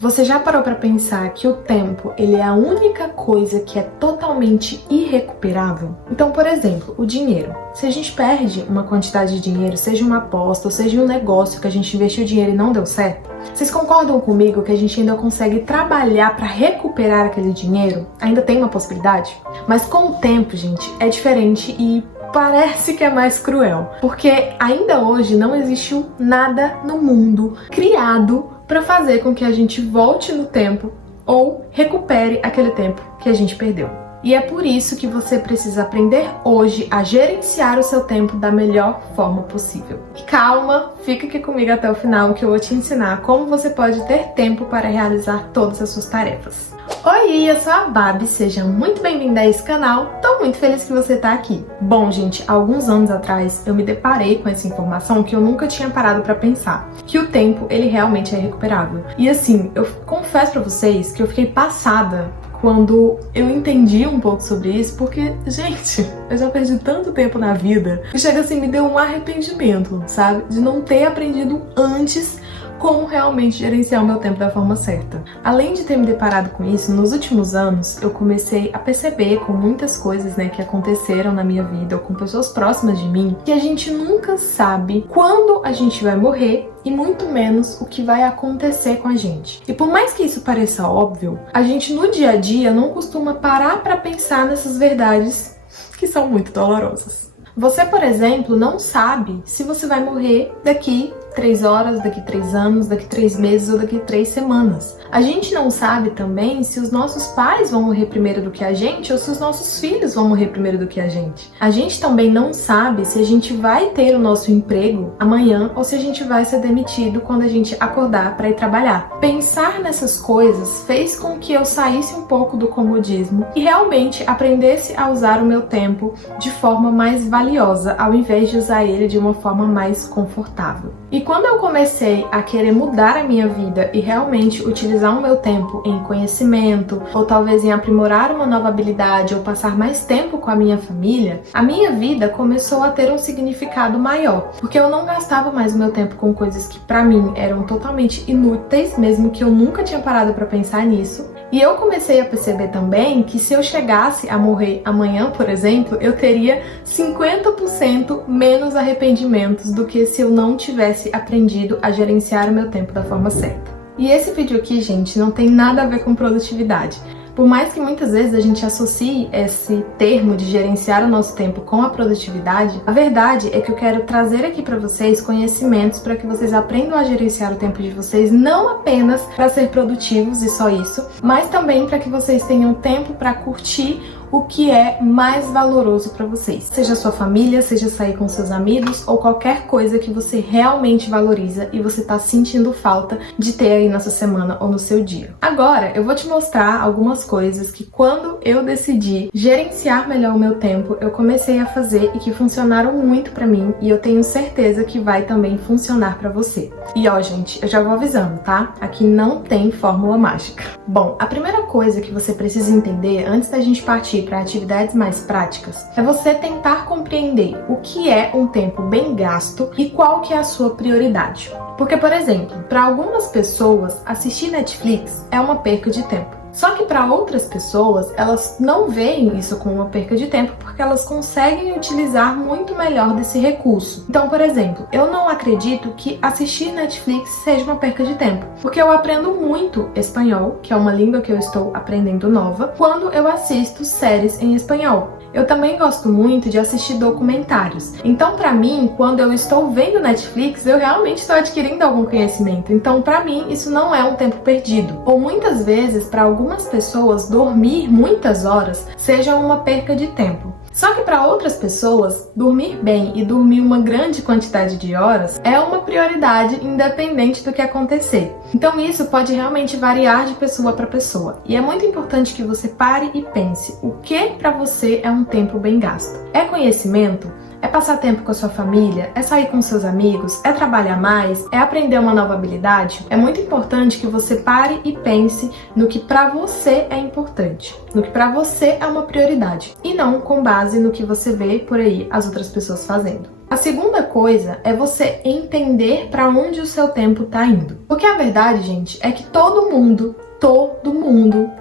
Você já parou para pensar que o tempo, ele é a única coisa que é totalmente irrecuperável? Então, por exemplo, o dinheiro. Se a gente perde uma quantidade de dinheiro, seja uma aposta ou seja um negócio que a gente investiu dinheiro e não deu certo, vocês concordam comigo que a gente ainda consegue trabalhar para recuperar aquele dinheiro? Ainda tem uma possibilidade? Mas com o tempo, gente, é diferente e parece que é mais cruel, porque ainda hoje não existiu nada no mundo criado para fazer com que a gente volte no tempo ou recupere aquele tempo que a gente perdeu. E é por isso que você precisa aprender hoje a gerenciar o seu tempo da melhor forma possível. E calma, fica aqui comigo até o final que eu vou te ensinar como você pode ter tempo para realizar todas as suas tarefas. Oi, eu sou a Babi, seja muito bem-vinda a esse canal, tô muito feliz que você tá aqui. Bom, gente, há alguns anos atrás eu me deparei com essa informação que eu nunca tinha parado pra pensar, que o tempo, ele realmente é recuperável. E assim, eu confesso pra vocês que eu fiquei passada quando eu entendi um pouco sobre isso, porque, gente, eu já perdi tanto tempo na vida que chega assim, me deu um arrependimento, sabe? De não ter aprendido antes como realmente gerenciar o meu tempo da forma certa. Além de ter me deparado com isso, nos últimos anos eu comecei a perceber com muitas coisas, que aconteceram na minha vida ou com pessoas próximas de mim, que a gente nunca sabe quando a gente vai morrer e muito menos o que vai acontecer com a gente. E por mais que isso pareça óbvio, a gente no dia a dia não costuma parar para pensar nessas verdades que são muito dolorosas. Você, por exemplo, não sabe se você vai morrer daqui 3 horas, daqui 3 anos, daqui 3 meses ou daqui 3 semanas. A gente não sabe também se os nossos pais vão morrer primeiro do que a gente ou se os nossos filhos vão morrer primeiro do que a gente. A gente também não sabe se a gente vai ter o nosso emprego amanhã ou se a gente vai ser demitido quando a gente acordar para ir trabalhar. Pensar nessas coisas fez com que eu saísse um pouco do comodismo e realmente aprendesse a usar o meu tempo de forma mais valiosa, ao invés de usar ele de uma forma mais confortável. E quando eu comecei a querer mudar a minha vida e realmente utilizar o meu tempo em conhecimento, ou talvez em aprimorar uma nova habilidade ou passar mais tempo com a minha família, a minha vida começou a ter um significado maior, porque eu não gastava mais o meu tempo com coisas que pra mim eram totalmente inúteis, mesmo que eu nunca tinha parado pra pensar nisso. E eu comecei a perceber também que se eu chegasse a morrer amanhã, por exemplo, eu teria 50% menos arrependimentos do que se eu não tivesse aprendido a gerenciar o meu tempo da forma certa. E esse vídeo aqui, gente, não tem nada a ver com produtividade. Por mais que muitas vezes a gente associe esse termo de gerenciar o nosso tempo com a produtividade, a verdade é que eu quero trazer aqui para vocês conhecimentos para que vocês aprendam a gerenciar o tempo de vocês, não apenas para ser produtivos e só isso, mas também para que vocês tenham tempo para curtir o que é mais valoroso para vocês. Seja sua família, seja sair com seus amigos ou qualquer coisa que você realmente valoriza e você tá sentindo falta de ter aí nessa semana ou no seu dia. Agora, eu vou te mostrar algumas coisas que quando eu decidi gerenciar melhor o meu tempo, eu comecei a fazer e que funcionaram muito para mim e eu tenho certeza que vai também funcionar para você. E ó, gente, eu já vou avisando, tá? Aqui não tem fórmula mágica. Bom, a primeira coisa que você precisa entender antes da gente partir para atividades mais práticas é você tentar compreender o que é um tempo bem gasto e qual que é a sua prioridade. Porque, por exemplo, para algumas pessoas, assistir Netflix é uma perca de tempo. Só que para outras pessoas, elas não veem isso como uma perca de tempo porque elas conseguem utilizar muito melhor desse recurso. Então, por exemplo, eu não acredito que assistir Netflix seja uma perca de tempo, porque eu aprendo muito espanhol, que é uma língua que eu estou aprendendo nova, quando eu assisto séries em espanhol. Eu também gosto muito de assistir documentários. Então, pra mim, quando eu estou vendo Netflix, eu realmente estou adquirindo algum conhecimento. Então, pra mim, isso não é um tempo perdido. Ou muitas vezes, para algumas pessoas, dormir muitas horas seja uma perca de tempo. Só que para outras pessoas, dormir bem e dormir uma grande quantidade de horas é uma prioridade independente do que acontecer. Então isso pode realmente variar de pessoa para pessoa. E é muito importante que você pare e pense o que para você é um tempo bem gasto. É conhecimento? É passar tempo com a sua família? É sair com seus amigos? É trabalhar mais? É aprender uma nova habilidade? É muito importante que você pare e pense no que pra você é importante, no que pra você é uma prioridade, e não com base no que você vê por aí as outras pessoas fazendo. A segunda coisa é você entender para onde o seu tempo tá indo. Porque a verdade, gente, é que todo mundo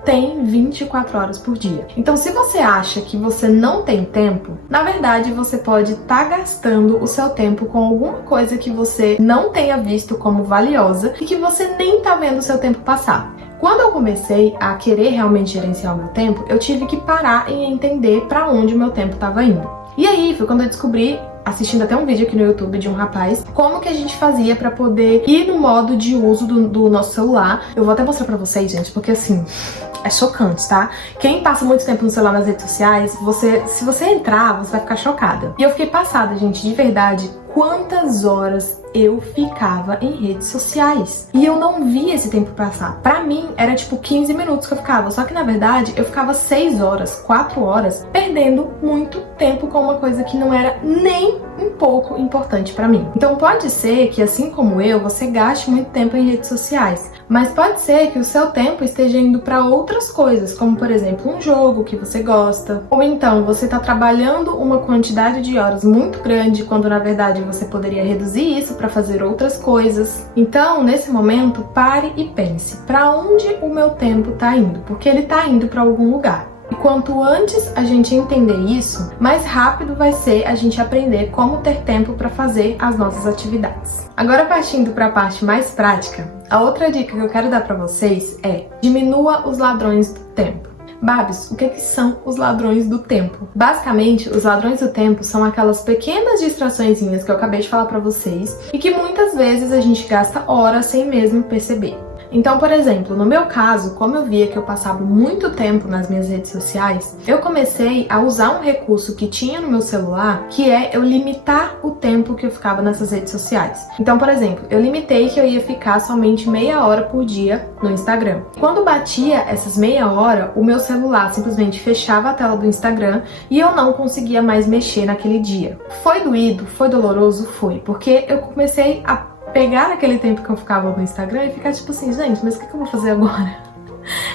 tem 24 horas por dia. Então, se você acha que você não tem tempo, na verdade, você pode estar gastando o seu tempo com alguma coisa que você não tenha visto como valiosa e que você nem tá vendo o seu tempo passar. Quando eu comecei a querer realmente gerenciar o meu tempo, eu tive que parar e entender para onde o meu tempo estava indo. E aí, foi quando eu descobri, assistindo até um vídeo aqui no YouTube de um rapaz, como que a gente fazia pra poder ir no modo de uso do nosso celular. Eu vou até mostrar pra vocês, gente, porque assim, é chocante, tá? Quem passa muito tempo no celular nas redes sociais, se você entrar, você vai ficar chocada. E eu fiquei passada, gente, de verdade, quantas horas eu ficava em redes sociais. E eu não via esse tempo passar. Pra mim, era tipo 15 minutos que eu ficava. Só que, na verdade, eu ficava 6 horas, 4 horas, perdendo muito tempo com uma coisa que não era nem um pouco importante pra mim. Então, pode ser que, assim como eu, você gaste muito tempo em redes sociais. Mas pode ser que o seu tempo esteja indo para outras coisas, como, por exemplo, um jogo que você gosta. Ou então, você tá trabalhando uma quantidade de horas muito grande, quando, na verdade, você poderia reduzir isso para fazer outras coisas. Então, nesse momento, pare e pense, para onde o meu tempo tá indo? Porque ele tá indo para algum lugar. E quanto antes a gente entender isso, mais rápido vai ser a gente aprender como ter tempo para fazer as nossas atividades. Agora, partindo para a parte mais prática, a outra dica que eu quero dar para vocês é: diminua os ladrões do tempo. Babs, o que são os ladrões do tempo? Basicamente, os ladrões do tempo são aquelas pequenas distraçõezinhas que eu acabei de falar pra vocês e que muitas vezes a gente gasta horas sem mesmo perceber. Então, por exemplo, no meu caso, como eu via que eu passava muito tempo nas minhas redes sociais, eu comecei a usar um recurso que tinha no meu celular, que é eu limitar o tempo que eu ficava nessas redes sociais. Então, por exemplo, eu limitei que eu ia ficar somente meia hora por dia no Instagram. Quando batia essas meia hora, o meu celular simplesmente fechava a tela do Instagram e eu não conseguia mais mexer naquele dia. Foi doído? Foi doloroso? Foi, porque eu comecei a pegar aquele tempo que eu ficava no Instagram e ficar tipo assim, gente, mas o que eu vou fazer agora?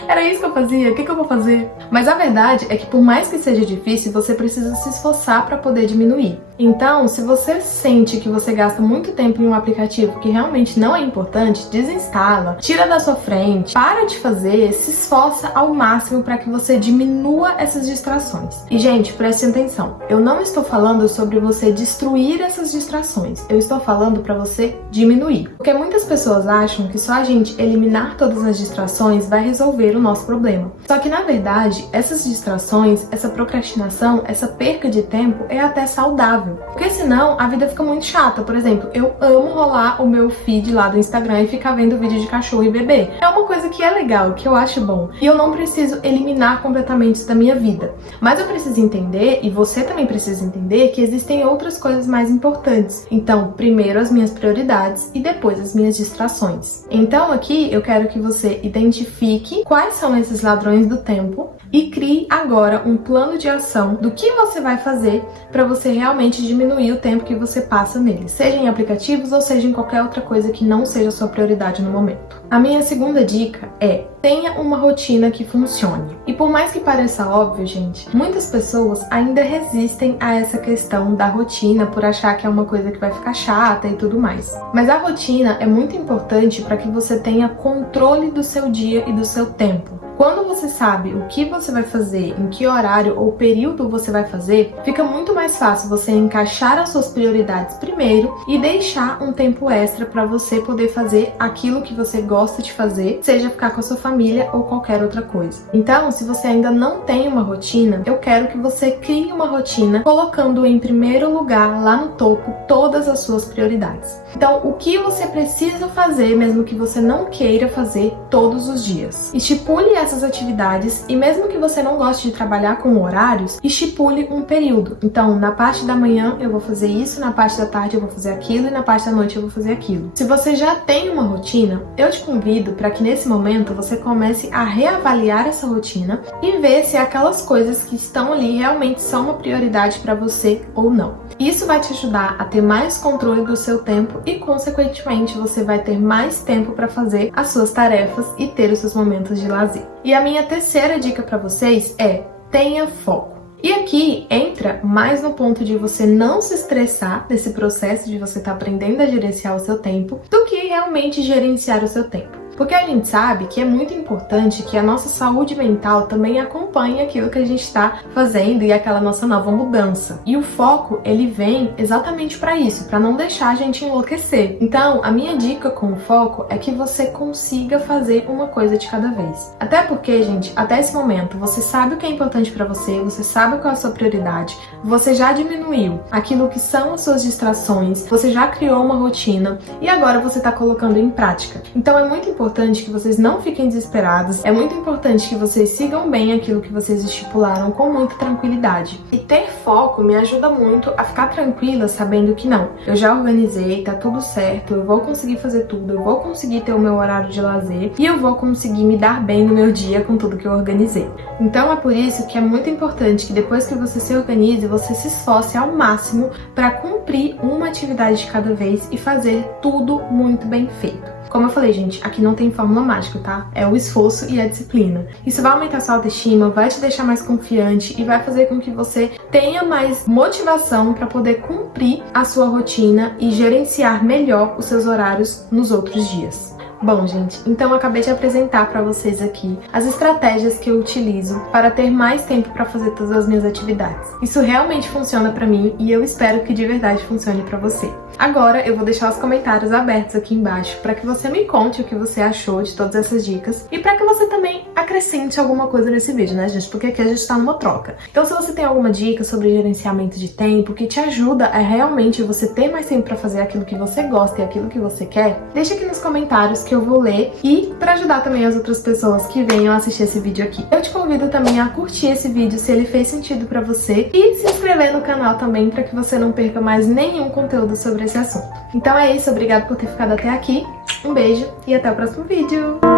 Era isso que eu fazia, o que eu vou fazer? Mas a verdade é que por mais que seja difícil, você precisa se esforçar para poder diminuir. Então, se você sente que você gasta muito tempo em um aplicativo que realmente não é importante, desinstala, tira da sua frente, para de fazer, se esforça ao máximo para que você diminua essas distrações. E, gente, preste atenção, eu não estou falando sobre você destruir essas distrações, eu estou falando para você diminuir. Porque muitas pessoas acham que só a gente eliminar todas as distrações vai resolver o nosso problema. Só que, na verdade, essas distrações, essa procrastinação, essa perca de tempo é até saudável. Porque senão a vida fica muito chata. Por exemplo, eu amo rolar o meu feed lá do Instagram e ficar vendo vídeo de cachorro e bebê. É uma coisa que é legal, que eu acho bom. E eu não preciso eliminar completamente isso da minha vida. Mas eu preciso entender, e você também precisa entender, que existem outras coisas mais importantes. Então, primeiro as minhas prioridades e depois as minhas distrações. Então, aqui eu quero que você identifique quais são esses ladrões do tempo e crie agora um plano de ação do que você vai fazer para você realmente diminuir o tempo que você passa nele, seja em aplicativos ou seja em qualquer outra coisa que não seja sua prioridade no momento. A minha segunda dica é: tenha uma rotina que funcione. E por mais que pareça óbvio, gente, muitas pessoas ainda resistem a essa questão da rotina por achar que é uma coisa que vai ficar chata e tudo mais. Mas a rotina é muito importante para que você tenha controle do seu dia e do seu tempo. Quando você sabe o que você vai fazer, em que horário ou período você vai fazer, fica muito mais fácil você encaixar as suas prioridades primeiro e deixar um tempo extra para você poder fazer aquilo que você gosta de fazer, seja ficar com a sua família ou qualquer outra coisa. Então, se você ainda não tem uma rotina, eu quero que você crie uma rotina colocando em primeiro lugar, lá no topo, todas as suas prioridades. Então, o que você precisa fazer, mesmo que você não queira fazer todos os dias? Estipule essas atividades e mesmo que você não goste de trabalhar com horários, estipule um período. Então, na parte da manhã eu vou fazer isso, na parte da tarde eu vou fazer aquilo e na parte da noite eu vou fazer aquilo. Se você já tem uma rotina, eu te convido para que nesse momento você comece a reavaliar essa rotina e ver se aquelas coisas que estão ali realmente são uma prioridade para você ou não. Isso vai te ajudar a ter mais controle do seu tempo e, consequentemente, você vai ter mais tempo para fazer as suas tarefas e ter os seus momentos de lazer. E a minha terceira dica para vocês é: tenha foco. E aqui entra mais no ponto de você não se estressar nesse processo de você estar aprendendo a gerenciar o seu tempo, do que realmente gerenciar o seu tempo. Porque a gente sabe que é muito importante que a nossa saúde mental também acompanhe aquilo que a gente está fazendo e aquela nossa nova mudança. E o foco, ele vem exatamente para isso, para não deixar a gente enlouquecer. Então, a minha dica com o foco é que você consiga fazer uma coisa de cada vez. Até porque, gente, até esse momento, você sabe o que é importante para você, você sabe qual é a sua prioridade, você já diminuiu aquilo que são as suas distrações, você já criou uma rotina e agora você está colocando em prática. Então, é muito importante que vocês não fiquem desesperados, é muito importante que vocês sigam bem aquilo que vocês estipularam com muita tranquilidade. E ter foco me ajuda muito a ficar tranquila sabendo que não, eu já organizei, tá tudo certo, eu vou conseguir fazer tudo, eu vou conseguir ter o meu horário de lazer e eu vou conseguir me dar bem no meu dia com tudo que eu organizei. Então é por isso que é muito importante que depois que você se organize, você se esforce ao máximo para cumprir uma atividade de cada vez e fazer tudo muito bem feito. Como eu falei, gente, aqui não tem fórmula mágica, tá? É o esforço e a disciplina. Isso vai aumentar sua autoestima, vai te deixar mais confiante e vai fazer com que você tenha mais motivação para poder cumprir a sua rotina e gerenciar melhor os seus horários nos outros dias. Bom, gente, então eu acabei de apresentar para vocês aqui as estratégias que eu utilizo para ter mais tempo para fazer todas as minhas atividades. Isso realmente funciona para mim e eu espero que de verdade funcione para você. Agora eu vou deixar os comentários abertos aqui embaixo para que você me conte o que você achou de todas essas dicas e para que você também acrescente alguma coisa nesse vídeo, né, gente? Porque aqui a gente tá numa troca. Então, se você tem alguma dica sobre gerenciamento de tempo que te ajuda a realmente você ter mais tempo para fazer aquilo que você gosta e aquilo que você quer, deixa aqui nos comentários que eu vou ler e para ajudar também as outras pessoas que venham assistir esse vídeo aqui. Eu te convido também a curtir esse vídeo se ele fez sentido para você e se inscrever no canal também para que você não perca mais nenhum conteúdo sobre esse assunto. Então é isso, obrigado por ter ficado até aqui, um beijo e até o próximo vídeo!